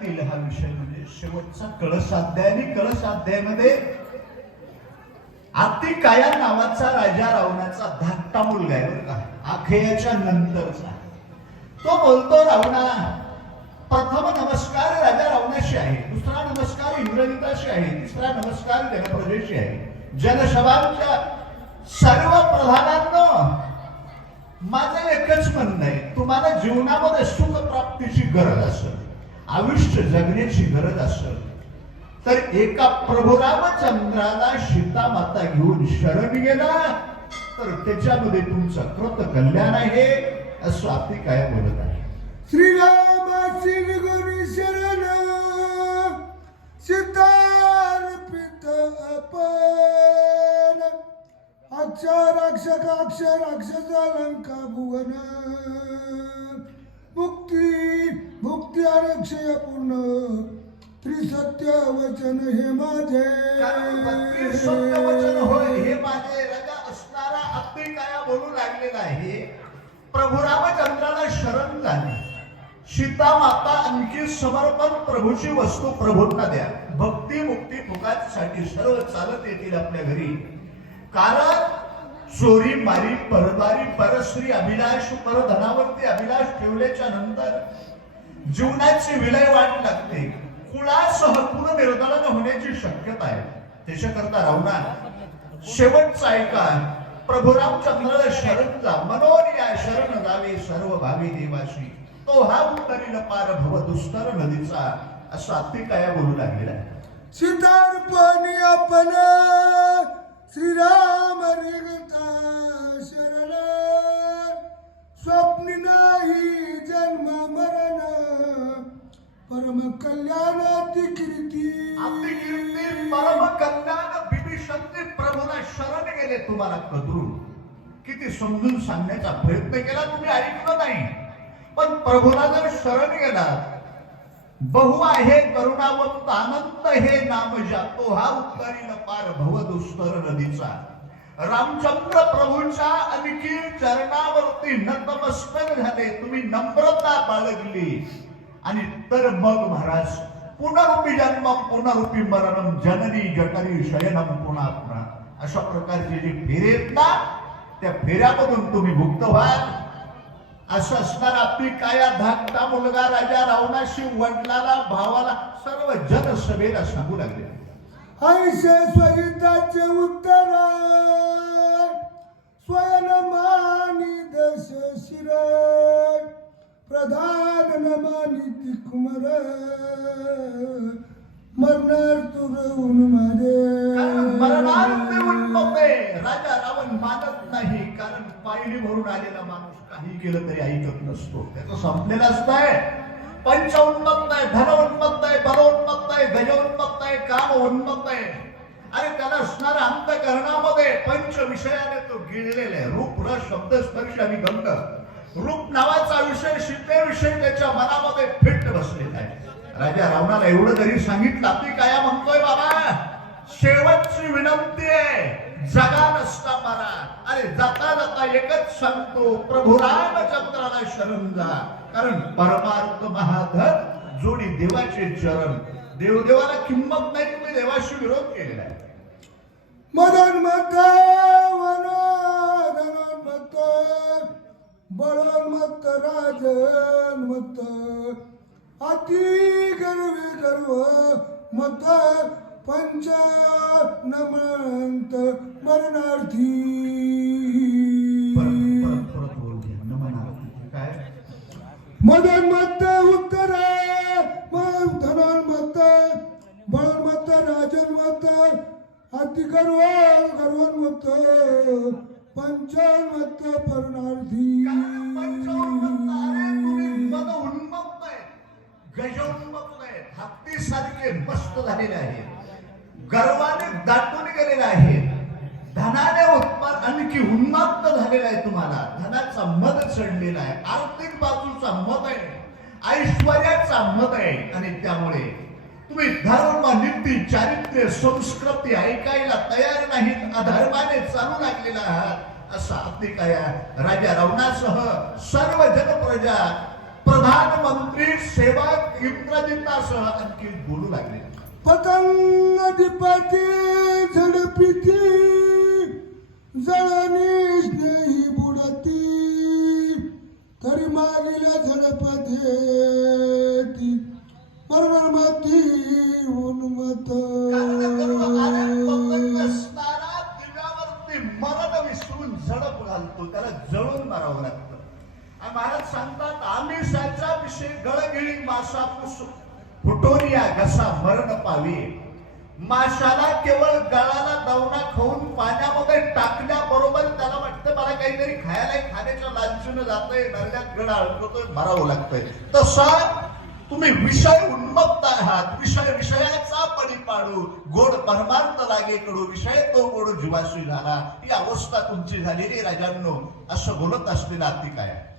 केलं हा विषय म्हणजे शेवटचा कळसाध्याय आणि कळसाध्यायामध्ये आतिकाया नावाचा राजा रावणाचा धाकटा मुलगा आहे बरं का. आखेयाच्या नंतरचा. तो बोलतो रावणा प्रथम नमस्कार राजा रावणाशी आहे दुसरा नमस्कार इंद्रजिताशी आहे तिसरा नमस्कार जनप्रजेशी आहे. जनसभांच्या सर्व प्रधानांना माझं एकच म्हणणं आहे तुम्हाला जीवनामध्ये सुखप्राप्तीची गरज असेल. आयुष्य जगण्याची गरज असेल तर एका प्रभुरामचंद्राला सीता माता घेऊन शरण गेला तर त्याच्यामध्ये तुमचं कृत कल्याण आहे असं आपली काय बोलत आहे. श्रीराम श्री गुरु शरण सितार पित अपन अक्षर रक्षक अक्षर अक्षर लंका भुवन. मुक्ती मुक्ती अनक्षय पूर्ण. त्रिसत्य वचन हे माझे. सत्य वचन होय हे माझे. रजा असणारा अगदी काया बोलू लागलेला आहे. प्रभू रामचंद्राला शरण झाले. सीता माता आणखी समर्पण प्रभूची वस्तू प्रभूंना द्या. भक्ती मुक्ती फुकासाठी सर्व चालत येतील आपल्या घरी. कारण चोरी मारी परदारी परश्री अभिलाष परधनावरती अभिलाष ठेवल्याच्या नंतर जीवनाची विलय वाट लागते. कुळासह कुळ होण्याची शक्यता आहे. त्याच्याकरता रावणा शेवटचा ऐका. प्रभू रामचंद्राला शरण जा. मनोर या शरण जावे सर्व भावी देवाशी. तो हा उत्तरील पार भव दुष्कर नदीचा असा अतिकाया बोलू लागलेला आहे. सितार्पणी आपण श्रीराम परम कल्याणाती कीर्ती आपली कीर्ती परम कल्याण बिभीषणने प्रभूला शरण गेले तुम्हाला कदरून किती समजून सांगण्याचा प्रयत्न केला तुम्ही ऐकलं नाही. पण प्रभूला जर शरण गेला बहु आहे करुणावंत अनंत हे नाम जातो हा उत्तरील पार भव दुस्तर नदीचा. रामचंद्र प्रभूंच्या आणखी चरणावरती नतमस्तक झाले तुम्ही नम्रता बाळगली. आणि तर मग महाराज पुनरुपी जन्म पुनरुपी मरणम जननी जठरी शयनम पुन्हा पुन्हा अशा प्रकारचे जे फेरे आहेत ना त्या फेऱ्यामधून तुम्ही भुक्त व्हाल. असं असणार आपली काया धाकटा मुलगा राजा रावणाशी वडिलाला भावाला सर्व जनसभेला सांगू लागले. ऐशे स्वहिताचे उत्तर स्वयंमानी दश शिरा. प्रधान नमानी कुमर मरणार तुरवून कारण माझे मरणार्थ उन्मत्त राजा रावण मानत नाही कारण पायरी भरून आलेला माणूस काही केलं तरी ऐकत नसतो. त्याचं संपलेलं असतंय पंच उन्मत्त आहे धन उन्मत्त आहे बल उन्मत्त आहे गज उन्मत्त आहे काम उन्मत्त आहे अरे त्याला असणाऱ्या अंतकरणामध्ये पंच विषयाने तो गिळलेला आहे. रूप रस शब्द स्पर्श आणि गंध. रूप नावाचा विषय शिते विषय त्याच्या मनामध्ये फिट बसलेला आहे. राजा रावणाला एवढं जरी सांगितलं ती काय म्हणतोय बाबा. शेवटची विनंती आहे जगा नसता मारा. अरे जाता जाता एकच सांगतो प्रभू रामचंद्राला शरण जा. कारण परमार्थ महाधन जोडी देवाचे चरण. देवदेवाला किंमत नाही तुम्ही देवाशी विरोध केलेला आहे. मदन मत मत अति गर्वे गर्व मत पंच नमंत मरणार्थी. मदन मत उत्तर धनन मत बळन मत राजन मत अति गर्व गर्वन मत पंचन मत परणार्थी. गजोन्मत्त आहे. हत्तीसारखे मस्त झालेले आहेत. गर्वाने दाटून गेलेले आहेत. धनाने उत्पाद आणखी उन्मत्त झालेला आहे तुम्हाला. धनाचा मत चढलेला आहे. आर्थिक बाजूचा मत आहे. ऐश्वर्याचा मत आहे. आणि त्यामुळे तुम्ही धर्म नीती चारित्र्य संस्कृती ऐकायला तयार नाहीत. अधर्माने चालू लागलेला आहात. असा आपली काय राजा रावणासह सर्व जनप्रजा प्रधानमंत्री सेवक इंद्रजितासह आणखी बोलू लागले. पतंग डिपाची झडपिती जळणी स्नेही बुडती. तरी मागील झडपती उन्मत पतंग असणारा दिव्यावरती मरण विसरून झडप घालतो त्याला जळून मारावं लागतं. महाराज सांगतात आमिषाचा विषय गळगिळी मासापूस फुटोरिया घसा मरण पावी. माशाला केवळ गळाला दवना खाऊन पाण्यामध्ये टाकल्याबरोबर त्याला वाटतं मला काहीतरी खायला खाण्याच्या लालचीनं जातंय नरल्यात गळ अडकतोय मरावं लागतंय. तसा तुम्ही विषय उन्मत्त आहात. विषय विषयाचा पडी पाडू. गोड परमार्थ लागे कडू. विषय तो गोड जीवाशी झाला. ही अवस्था तुमची झालेली राजांनो. असं बोलत असलेला अति काय?